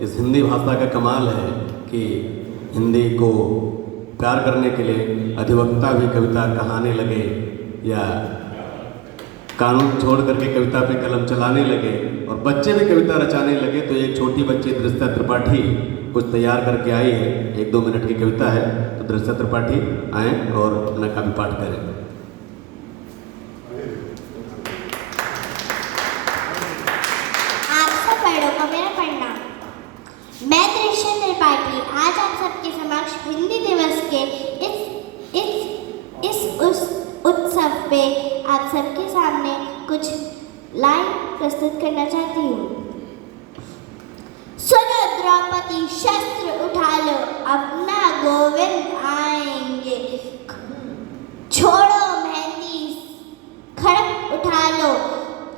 इस हिंदी भाषा का कमाल है कि हिंदी को प्यार करने के लिए अधिवक्ता भी कविता कहाने लगे या कानून छोड़ करके कविता पे कलम चलाने लगे और बच्चे भी कविता रचाने लगे। तो एक छोटी बच्ची दृष्टा त्रिपाठी कुछ तैयार करके आई है, 1-2 मिनट की कविता है। तो दृष्टा त्रिपाठी आएँ और अपना काव्य पाठ करें। आप सब बड़ों को मेरा प्रणाम। मैं दृष्टा त्रिपाठी आज आप सबके समक्ष हिंदी दिवस के इस उत्सव पे आप सबके सामने कुछ लाइन प्रस्तुत करना चाहती हूँ। सुनो द्रौपदी शस्त्र उठा लो, अपना गोविंद आएंगे। छोड़ो मेहंदी खड़क उठा लो,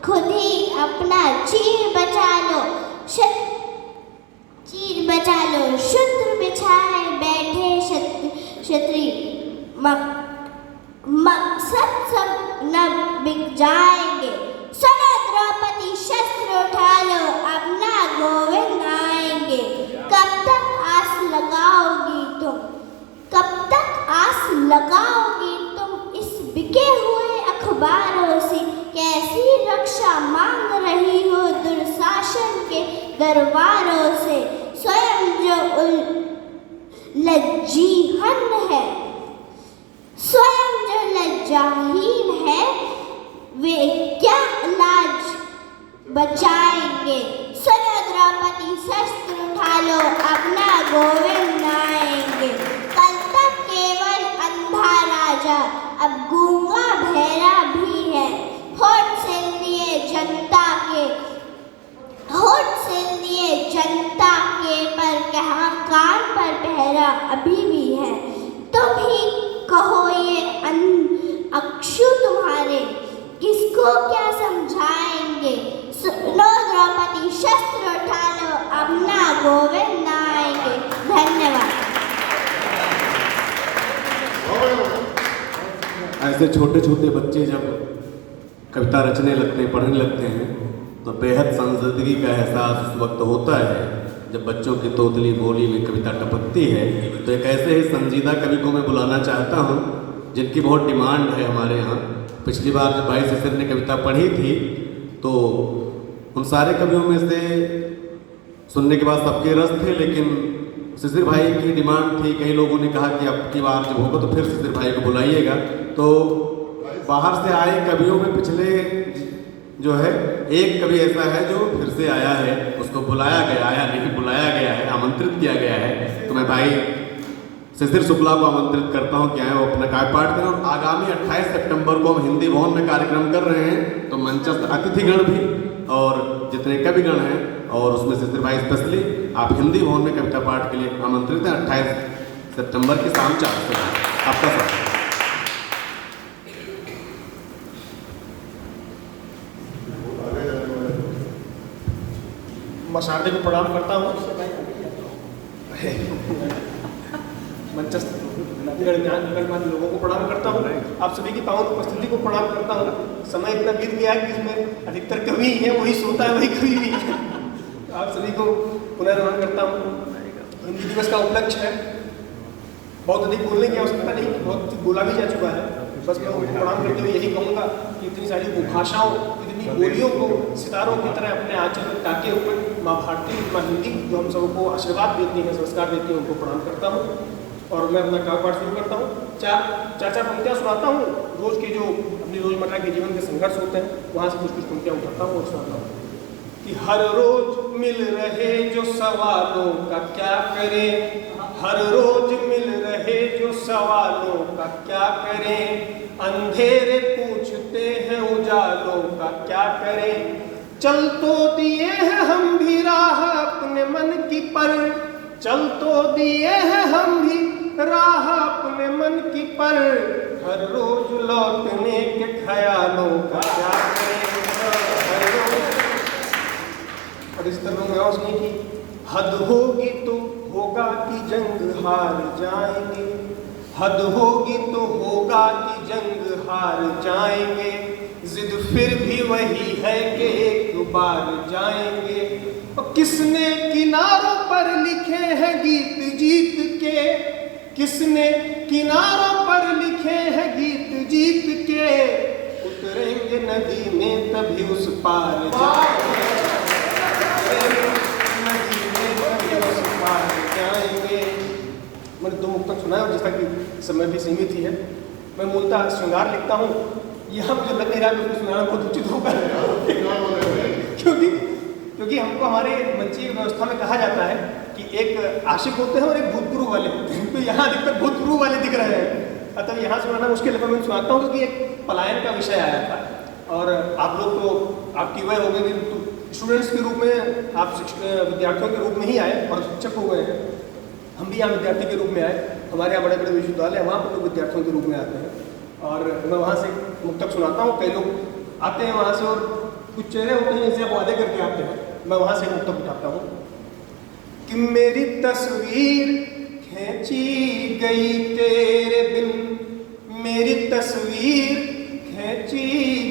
खुद ही अपना चीर बचा लो। चीर बचा लो, शूद्र बिछाए बैठे क्षत्रिय। मकसद सब न बिक जाएंगे। सुनो द्रौपदी शस्त्र उठा लो, अपना गोविंद आएंगे। कब तक आस लगाओगी तुम, कब तक आस लगाओगी तुम इस बिके हुए अखबारों से। कैसी रक्षा मांग रही हो दुर्शासन के दरबारों से। स्वयं जो लज्जीहन है, स्वयं जो लज्जाहीन है, वे क्या लाज बचाएंगे। सुनो द्रौपदी शस्त्र उठा लो, अपना गोविंद आएंगे। कल तक केवल अंधा राजा, अब गूंगा बहरा भी है। होठ से लिए जनता के, होठ से लिए जनता के, पर कहाँ कान पर पहरा अभी भी है। तुम ही कहो ये अक्षु तुम्हारे, किसको क्या समझाएंगे। सुनो द्रौपदी शस्त्र उठा लो, अपना गोविंद आएंगे। धन्यवाद। ऐसे छोटे छोटे बच्चे जब कविता रचने लगते हैं, पढ़ने लगते हैं, तो बेहद संजीदगी का एहसास उस वक्त होता है जब बच्चों की तोतली बोली में कविता टपकती है। तो एक ऐसे ही संजीदा कवि को मैं बुलाना चाहता हूँ जिनकी बहुत डिमांड है हमारे यहाँ। पिछली बार जब भाई शिशिर ने कविता पढ़ी थी तो उन सारे कवियों में से सुनने के बाद सबके रस थे, लेकिन शिशिर भाई की डिमांड थी। कई लोगों ने कहा कि अब की बार जब होगा तो फिर शिशिर भाई को बुलाइएगा। तो बाहर से आए कवियों में पिछले जो है एक कवि ऐसा है जो फिर से आया है, उसको बुलाया गया, आया नहीं बुलाया गया है, आमंत्रित किया गया है। तो मैं भाई शिशिर शुक्ला को आमंत्रित करता हूँ कि आए वो अपना काव्य पाठ करें। और आगामी 28 सितंबर को हम हिंदी भवन में कार्यक्रम कर रहे हैं, तो मंचस्थ अतिथिगण भी और जितने कविगण हैं और उसमें शिशिर भाई स्पेशली आप हिंदी भवन में कविता पाठ के लिए आमंत्रित हैं 28 सितंबर की शाम 4 बजे। आपका स्वागत। शारदे को प्रणाम करता हूँ। मंचस्थ गणमान्य लोगों को प्रणाम करता हूँ। आप सभी की पावन उपस्थिति को प्रणाम करता हूँ। समय इतना बीत गया है कि इसमें अधिकतर कवि है, वही सोता है, वही कवि भी है। आप सभी को पुनः नमन करता हूँ। हिंदी दिवस का उपलक्ष्य है, बहुत अधिक बोलने की आवश्यकता नहीं, बहुत बोला भी जा चुका है। बस मैं उनको प्रणाम करते हुए यही कहूँगा कि इतनी सारी उपभाषाओं, इतनी बोलियों को सितारों की तरह अपने आंचल में टाके हुए माँ भारती, माँ हिंदी जो हम सबको आशीर्वाद देती हैं, संस्कार देती हैं, उनको प्रणाम करता हूँ। और मैं अपना काव्य पाठ शुरू करता हूँ। चार पंक्तियाँ सुनाता हूँ। रोज के जो अपनी रोजमर्रा के जीवन के संघर्ष होते हैं, वहाँ से कुछ पंक्तियाँ उठाता हूँ और सुनाता हूँ कि हर रोज मिल रहे जो सवालों का क्या करें, हर रोज मिल रहे जो सवालों का क्या करें। अंधेरे पूछते हैं उजालों का क्या करें। चल तो दिए हैं हम भी राह अपने मन की, पर चल तो दिए हैं हम भी राह अपने मन की, पर हर रोज लौटने के ख्यालों का क्या करें। और इस तरह में और सुनी कि हद होगी तो होगा कि जंग हार जाएंगे, हद होगी तो होगा कि जंग हार जाएंगे। जिद फिर भी वही है कि एक बार जाएंगे। और किसने किनारों किसने किनारों पर लिखे हैं गीत जीत के, उतरेंगे नदी में तभी उस पार जाएंगे, नदी में तभी उस पार जाएंगे। मैंने 2 मुक्तक सुना है, जैसा कि समय भी सीमित ही है। मैं मूलतः श्रृंगार लिखता हूँ, यह मुझे लग नहीं रहा कि उसको सुनाना बहुत उचित होगा क्योंकि हमको हमारे मंचीय व्यवस्था में कहा जाता है कि एक आशिक होते हैं और एक भूतपूर्व वाले होते हैं, तो यहाँ अधिकतर भूतपूर्व वाले दिख रहे हैं, अतः यहाँ सुनाना मुश्किल है। मैं सुनाता हूँ क्योंकि एक पलायन का विषय आया था और आप लोग तो आपकी वह हो गई तो स्टूडेंट्स के रूप में आप विद्यार्थियों के रूप में ही आए और शिक्षक हो गए हैं। हम भी यहाँ विद्यार्थी के रूप में आए, हमारे यहाँ बड़े बड़े विश्वविद्यालय हैं, वहाँ पर लोग विद्यार्थियों के रूप में आते हैं और मैं वहाँ से मुक्तक सुनाता हूँ। कई लोग आते हैं वहाँ से और कुछ चेहरे होते हैं जिनसे आप वादे करके आते हैं, मैं वहाँ से मुक्तक उठाता हूँ कि मेरी तस्वीर खींची गई तेरे बिन, मेरी तस्वीर खींची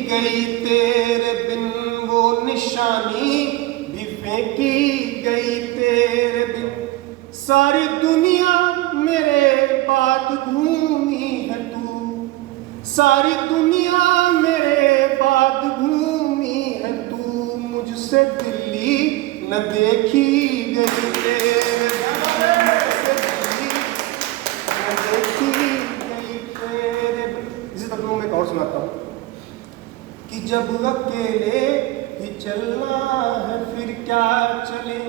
गई तेरे बिन, वो निशानी भी फेंकी गई तेरे बिन, सारी दुनिया मेरे बाद घूमी है तू, सारी दुनिया मेरे बाद घूमी है तू, मुझसे दिल्ली न देखी गई तेरे, मुझसे दिल्ली न देखी गई तेरे। इसी तरह मैं एक और सुनाता हूँ कि जब अकेले ही चलना है फिर क्या चले,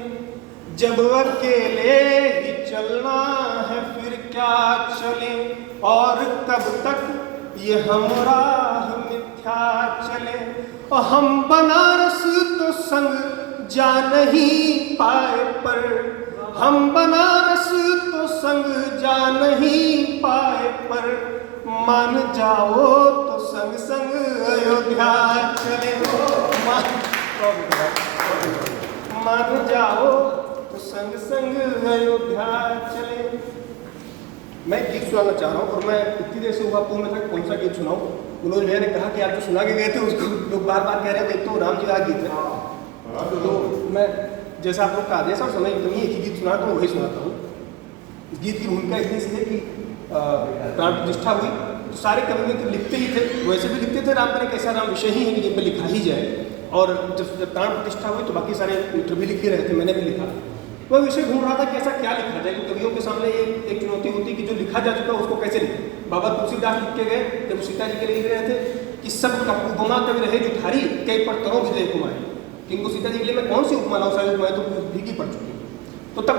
जब अकेले ही चलना है फिर क्या चले, और कब तक ये हमराह मिथ्या चले, और हम बनारस तो संग जा नहीं पाए पर, हम बनारस तो संग जा नहीं पाए पर, मान जाओ तो संग संग अयोध्या चले, मान जाओ तो संग संग अयोध्या चले। मैं गीत सुनाना चाह रहा हूँ और मैं इतनी देर से हुआ आपको मैं कौन सा गीत सुनाऊँ। मनोज भैया ने कहा कि आप जो सुना के गए थे उसको लोग बार बार कह रहे थे, तो राम जी का गीत है, तो मैं जैसा आप लोग का आदेश और समय एकदम ही एक ही गीत सुना तो वही सुनाता हूँ। इस गीत की भूमिका इतनी सी है कि प्राण प्रतिष्ठा हुई तो सारे कवि मित्र लिखते ही थे, वैसे भी लिखते थे राम पर एक ऐसा राम विषय ही है कि जिन पर लिखा ही जाए, और जब प्राण प्रतिष्ठा हुई तो बाकी सारे मित्र भी लिख ही रहे थे, मैंने भी लिखा। वह विषय ढूंढ रहा था कि ऐसा क्या लिखा जाए, तो कवियों के सामने एक चुनौती होती कि जो लिखा जा चुका उसको कैसे लिखें। बाबा तुलसीदास लिख के गए जब वो सीता जी के लिए लिख रहे थे कि सब उपमा कवि रहे जो ठारी कई पर तरों विजय कुमारी, किनको सीता जी के लिए मैं कौन सी उपमा लाऊं, सारी उपमाएं तो भीगी पड़ चुकी, तो तब